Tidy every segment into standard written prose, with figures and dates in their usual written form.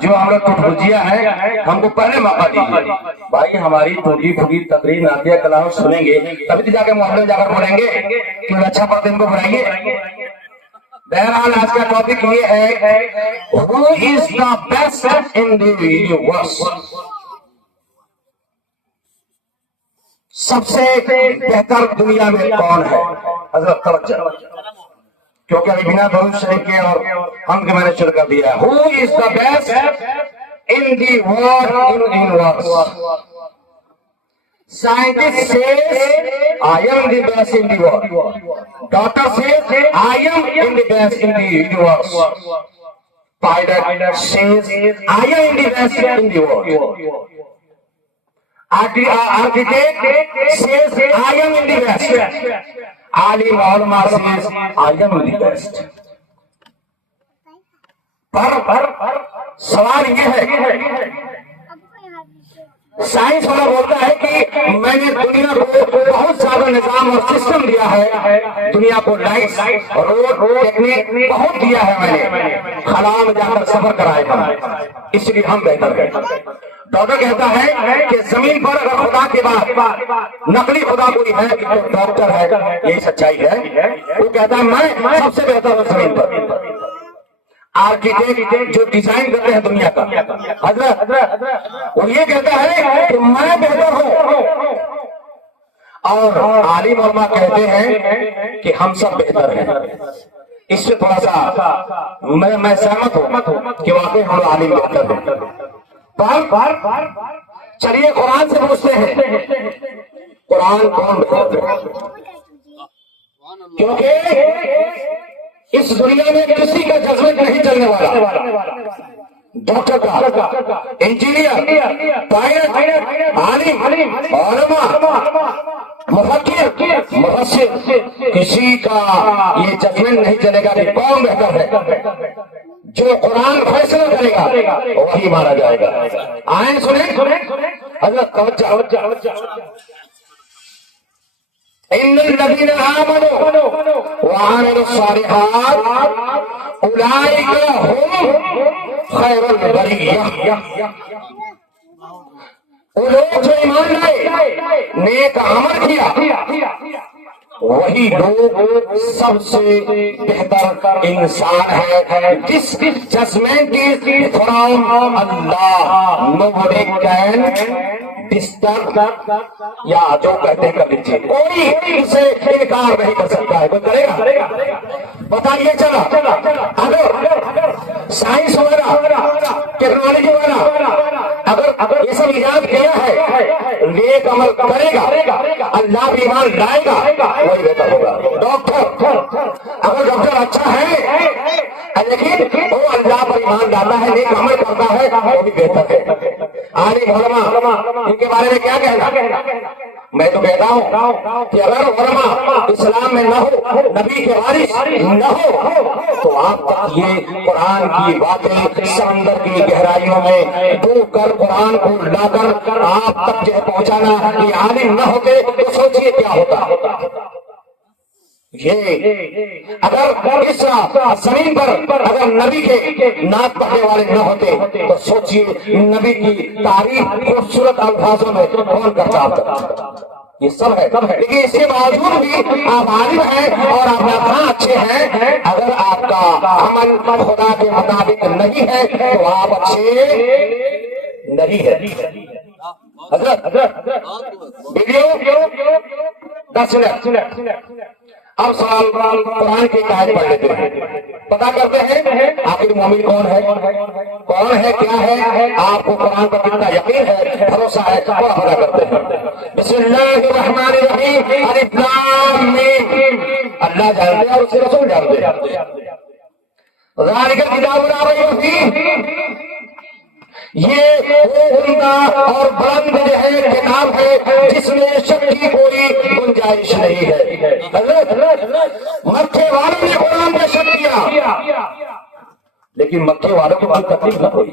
جو ہم لوگ کو بھجیا ہے ہم کو پہلے موقع دیجیے بھائی، ہماری ٹوٹی پھوٹی تقریر نعتیہ کلام سنیں گے تبھی تو جا کے محلے میں جا کر بولیں گے کہ اچھا پڑھتے ان کو بلائیے۔ بہرحال آج کا ٹاپک یہ ہے who is the best in the universe، سب سے بہتر دنیا میں کون ہے؟ حضرت توجہ، کیونکہ ابھی بنا درود شریف کے اور ہم کے میں نے شروع کر دیا ہے۔ Who is the best in the world in universe؟ Scientist says I am the best in the world. Doctor says I am in the best in the universe. Pilot says I am in the best in the world. Architect says I am in the best. Alim ulama says I am in the best. پر سوال یہ ہے، science والا بولتا ہے کہ میں نے دنیا کو بہت زیادہ نظام اور سسٹم دیا ہے، دنیا کو لائٹ روڈ ٹیکنیک بہت دیا ہے، میں نے خلا میں جا کر سفر کرائے ہم، اس لیے ہم بہتر ہیں۔ ڈاکٹر کہتا ہے کہ زمین پر اگر خدا کے بعد نقلی خدا کوئی ہے تو ڈاکٹر ہے، یہی سچائی ہے۔ وہ کہتا ہے میں سب سے بہتر ہوں زمین پر۔ آرکیٹیکٹ جو ڈیزائن کرتے ہیں دنیا کا، حضرت وہ یہ کہتا ہے کہ میں بہتر ہوں، اور عالم علماء کہتے ہیں کہ ہم سب بہتر ہیں۔ اس سے تھوڑا سا میں سہمت ہوں کہ واقعی ہم عالم بہتر ہیں۔ چلیے قرآن سے پوچھتے ہیں قرآن کون بہتر ہے، کیونکہ اس دنیا میں کسی کا جذبہ نہیں چلنے والا، ڈاکٹر کا، انجینئر، پائلٹ، عالم، علماء، مفکر، مفسر، کسی کا یہ ججمنٹ نہیں چلے گا کہ کون بہتر ہے۔ جو قرآن فیصلہ کرے گا وہی مانا جائے گا۔ آئیں سنیں حضرت توجہ، ان الذين آمنوا وعملوا الصالحات اولئك هم خير البرية۔ وہ لوگ جو ایمان لائے، نیک عمل کیا، وہی لوگ سب سے بہتر انسان ہے۔ This judgment is from Allah. Nobody can disturb یا جو کہتے ہیں کر لیجیے، کوئی اسے انکار نہیں کر سکتا ہے۔ کوئی کرے گا؟ بتائیے چلا اگر سائنس وغیرہ ٹیکنالوجی وغیرہ اگر یہ سب ایجاد کیا ہے، نیک عمل کرے گا، اللہ بھی ایمان لائے گا، وہی بہتر ہوگا۔ ڈاکٹر اگر ڈاکٹر اچھا ہے لیکن وہ اللہ پر ایمان لاتا ہے، نیک عمل کرتا ہے، وہ بھی بہتر ہے۔ عالم علماء ان کے بارے میں کیا کہنا؟ میں تو کہتا ہوں کہ اگر علماء اسلام میں نہ ہو، نبی کے وارث نہ ہو، تو آپ تک یہ قرآن کی باتیں سمندر کی گہرائیوں میں ڈوب کر قرآن کو لا کر آپ تک جو پہنچانا، یہ عالم نہ ہوتے تو سوچیے کیا ہوتا۔ یہ اگر اس زمین پر اگر نبی کے نعت پڑھنے والے نہ ہوتے تو سوچیے نبی کی تعریف خوبصورت الفاظوں میں کون کرتا ہوتا۔ یہ سب ہے، لیکن اس کے باوجود بھی آپ عالم ہیں اور آپ اتنا اچھے ہیں، اگر آپ کا عمل خدا کے مطابق نہیں ہے تو آپ اچھے نہیں ہے۔ حضرت ویڈیو 10 منٹ۔ اب سوال قرآن کی آیت پڑھ لیتے ہیں، پتا کرتے ہیں آخر مومن کون ہے کیا ہے، آپ کو قرآن پر کتنا یقین ہے، بھروسہ ہے، وہ پتا کرتے ہیں۔ بسم اللہ الرحمن الرحیم، الف لام میم۔ اللہ جانتے اور اس کے رسول جانتے۔ ذالک الکتاب لا ریب فیہ، یہ وہ عمدہ اور بلند جو ہے کتاب ہے جس میں شک کی کوئی گنجائش نہیں ہے۔ مکے والوں نے قرآن میں شک کیا، لیکن مکے والوں کو کوئی تکلیف نہ ہوئی۔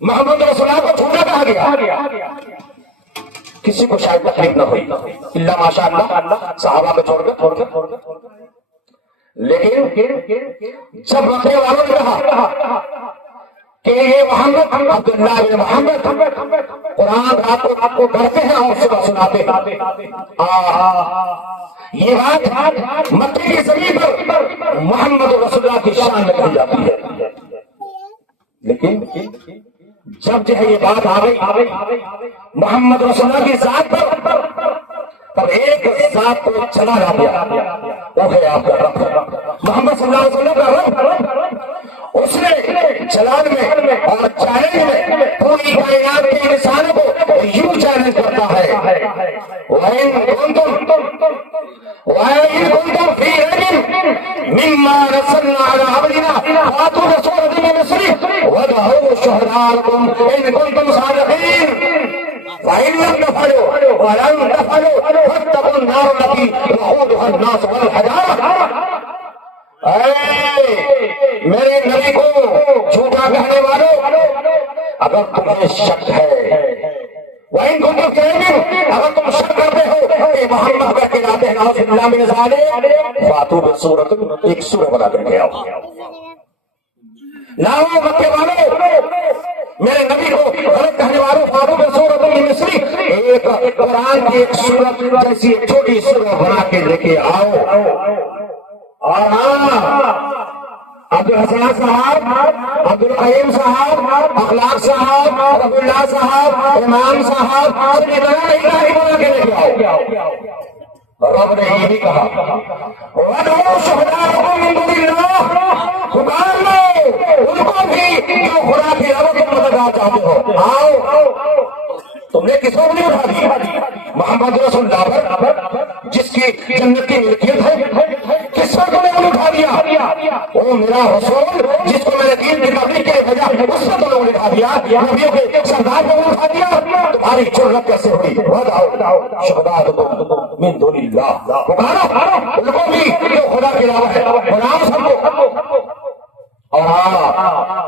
محمد رسول اللہ کو چھوڑا کہا گیا، کسی کو شاید تکلیف نہ ہوئی، اللہ ماشاء اللہ صحابہ کو چھوڑ کر۔ لیکن جب مکے والوں نے کہا کہ یہ محمد عبداللہ بن محمد قرآن آپ کو پڑھتے ہیں اور صبح سناتے ہیں. یہ بات مکے کی زمین پر محمد رسول اللہ کی شان میں کہی جاتی ہے. لیکن جب جو ہے یہ بات آ گئی محمد رسول اللہ کی ذات پر، تب ایک ذات کو چلا جا گیا، وہ ہے آپ کا رب. محمد صلی اللہ علیہ وسلم کا رب اس نے جلال میں اور چیلنج میں پوری کائنات کے انسانوں کو یوں چیلنج کرتا ہے، وَإِن كُنتُمْ فِي رَيْبٍ مِّمَّا نَزَّلْنَا عَلَىٰ عَبْدِنَا فَأْتُوا بِسُورَةٍ مِّن مِّثْلِهِ وَادْعُوا شُهَدَاءَكُمْ إِن كُنتُمْ صَادِقِينَ فَإِن لَّمْ تَفْعَلُوا وَلَن تَفْعَلُوا فَاتَّقُوا النَّارَ الَّتِي وَقُودُهَا النَّاسُ وَالْحِجَارَةُ. میرے نبی کو جھوٹا کہنے والوں، اگر تمہیں شک ہے، وَإِن كُنتُمْ كَاذِبِينَ، اگر تم شک کرتے ہو کہ محمد کا کہلاتے ہیں نعوذ باللہ من ذالک، فاتوا بسورۃ، ایک سورہ بنا کر کے آؤ. لاؤ مکے والوں، میرے نبی کو غلط کہنے والوں، فاتوا بسورۃ من مثلہ، ایک قرآن کی ایک سورت جیسی ایک چھوٹی سورہ بنا کے لے کے آؤ. اور عبدالحسن صاحب، عبدالقیم صاحب، اخلاق صاحب، رب اللہ صاحب، امام صاحب بنا کے لے کے آؤ. رب نے یہ بھی کہا وَادْعُوا شُهَدَاءَكُم مِّن دُونِ اللَّهِ، پکار لو ان کو بھی جو خدا کی عبادت میں مدد چاہتے ہو. آؤ. تم نے کس کو نہیں اٹھا دی؟ محمد رسول اللہ پر جس کی جنت کی ملکیت ہے، کس کو تم نے اٹھا دیا؟ وہ میرا رسول جس کو میں نے دین کی تبلیغ کے بھیجا، اس کو تم نے اٹھا دیا. نبیوں کے سردار کو اٹھا دیا. تمہاری جرأت کیسے ہوئی؟ وَادْعُوا شُهَدَاءَكُم مِّن دُونِ اللَّهِ، پکارو ان کو بھی جو خدا کے علاوہ ہے، غلام سمجھو. اور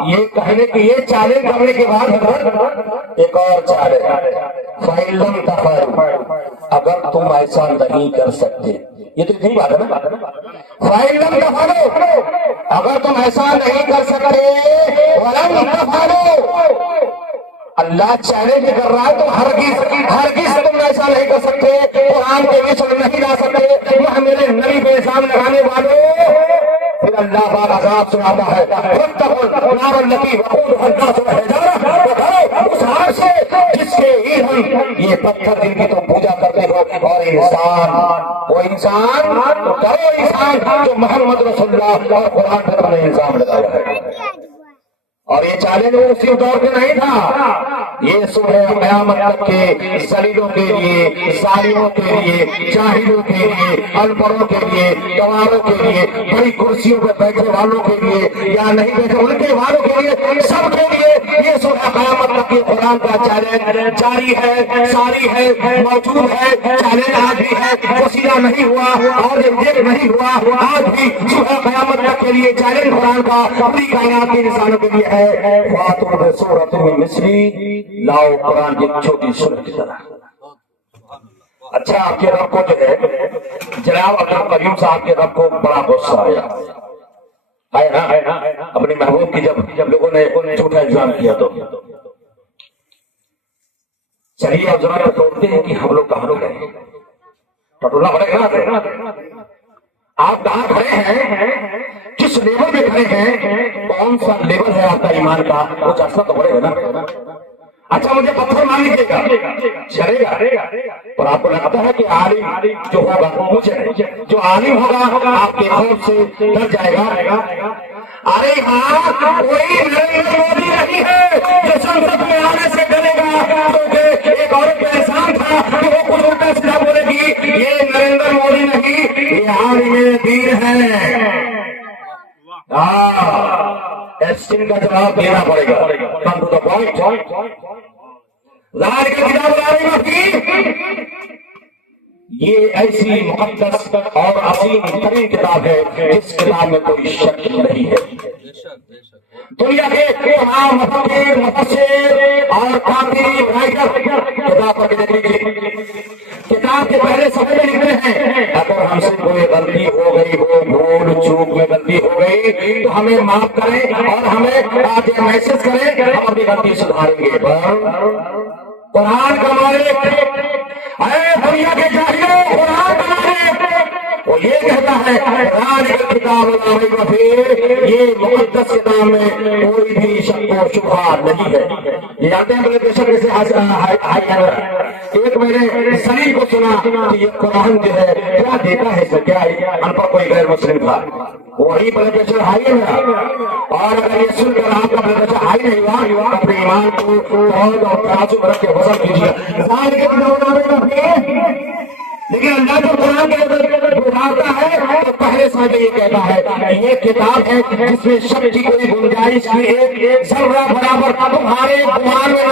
یہ کہنے کی یہ چیلنج کرنے کے بعد ایک اور چیلنج، فَإِن لَّمْ تَفْعَلُوا، اگر تم ایسا نہیں کر سکتے. یہ تو اتنی بات ہے نا، فَإِن لَّمْ تَفْعَلُوا، اگر تم ایسا نہیں کر سکتے، وَلَن تَفْعَلُوا، اللہ چیلنج کر رہا ہے، تو ہرگز تم ایسا نہیں کر سکتے، قرآن کے وصف نہیں لا سکتے. میرے نبی پہ الزام لگانے والوں، پھر اللہ پاک عذاب سناتا ہے، وَاتَّقُوا النَّارَ الَّتِي وَقُودُهَا النَّاسُ وَالْحِجَارَةُ، اس آگ سے جس کے ایندھن یہ پتھر جن کی تم پوجا کرتے ہو، اور انسان، وہ انسان تو کرو انسان جو محمد رسول اللہ اور قرآن پر تم نے الزام لگایا ہے. اور یہ چیلنج اسی دور کے نہیں تھا، یہ صبح قیامت تک کے ذلیلوں کے لیے، ظالموں کے لیے، جاہلوں کے لیے، ان پڑھوں کے لیے، گواروں کے لیے، بڑی کرسیوں پہ بیٹھے والوں کے لیے یا نہیں بیٹھے ان کے والوں کے لیے، سب کے لیے یہ صبح قیامت تک کے قرآن کا چیلنج جاری ہے، ساری ہے، موجود ہے. چیلنج آج بھی ہے، وسیلہ نہیں ہوا اور ایک نہیں ہوا، آج بھی صبح قیامت تک کے لیے چیلنج قرآن کا پوری کائنات کے انسانوں کے لیے ہے. فاتوا بسورۃ من مثلہ، لاؤ قرآن کی چھوٹی سورت کی طرح. اچھا، آپ کے رب کو جو ہے جناب عبد القیوم صاحب کے رب کو بڑا غصہ آیا ہے نا اپنے محبوب کی جب لوگوں نے جھوٹا الزام کیا. تو چلیے اب ذرا توڑتے ہیں کہ ہم لوگ کہاں لوگ ہیں. ٹٹولا پڑے گا. آپ کہاں کھڑے ہیں، کس لیول میں کھڑے ہیں، کون سا لیول ہے آپ کا ایمان کا، وہ چرچا تو پڑے گا نا. اچھا، مجھے پتھر مان لیجیے گا، چلے گا، پر آپ کو لگتا ہے کہ عالم جو ہوگا مجھے جو عالم ہوگا آپ کے خوف سے ڈر جائے گا. ارے ہاں، کوئی نریندر مودی نہیں ہے جو سنسد میں آنے سے ڈرے گا، کیونکہ ایک عورت کا الزام تھا کہ وہ کچھ الٹا سیدھا بولے گی. یہ نریندر مودی نہیں، یہ عالم دین ہے. اس چیز کا جواب دینا پڑے گا. Come to the point. ظاہر کا کتاب العالم کی یہ ایسی مقدس اور عظیم ترین کتاب ہے جس کتاب میں کوئی شک نہیں ہے. دنیا کے تمام مفکر، مفسر اور کاتب، رائٹر کتاب پر لکھ لیجیے. کتاب کے پہلے صفحے میں لکھتے ہیں اگر ہم سے کوئی غلطی ہو گئی ہو، بھول چوک میں غلطی غلطی ہو گئی تو ہمیں معاف کریں اور ہمیں آج میسج کریں کہ ہم اپنی غلطی سدھاریں گے۔ قرآن کا مالک، اے دنیا کے جاہلوں، قرآن کا مالک وہ یہ کہتا ہے ذالک الکتاب لا ریب فیہ، یہ مقدس کتاب میں کوئی بھی شک و شبہ نہیں ہے۔ یہ جانتے ہیں بڑے بے شک سے ایک میں نے سنی کو سنا کہ یہ قرآن جو ہے کیا دیتا ہے، کیا ان پر کوئی غیر مسلم تھا، وہی بلڈ پریشر ہائی ہے میرا، اور اگر یہ سن کر آپ کا بلڈ پریشر ہائی نہیں ہوا اپنے ایمان کو اور ترازو میں رکھ کے وزن کیجیے۔ لیکن اللہ جو قرآن کے اندر بتاتا ہے تو پہلے سے یہ کہتا ہے یہ کتاب ہے جس میں شک کی کوئی گنجائش نہیں، ایک ذرہ برابر تمہارے گمان میں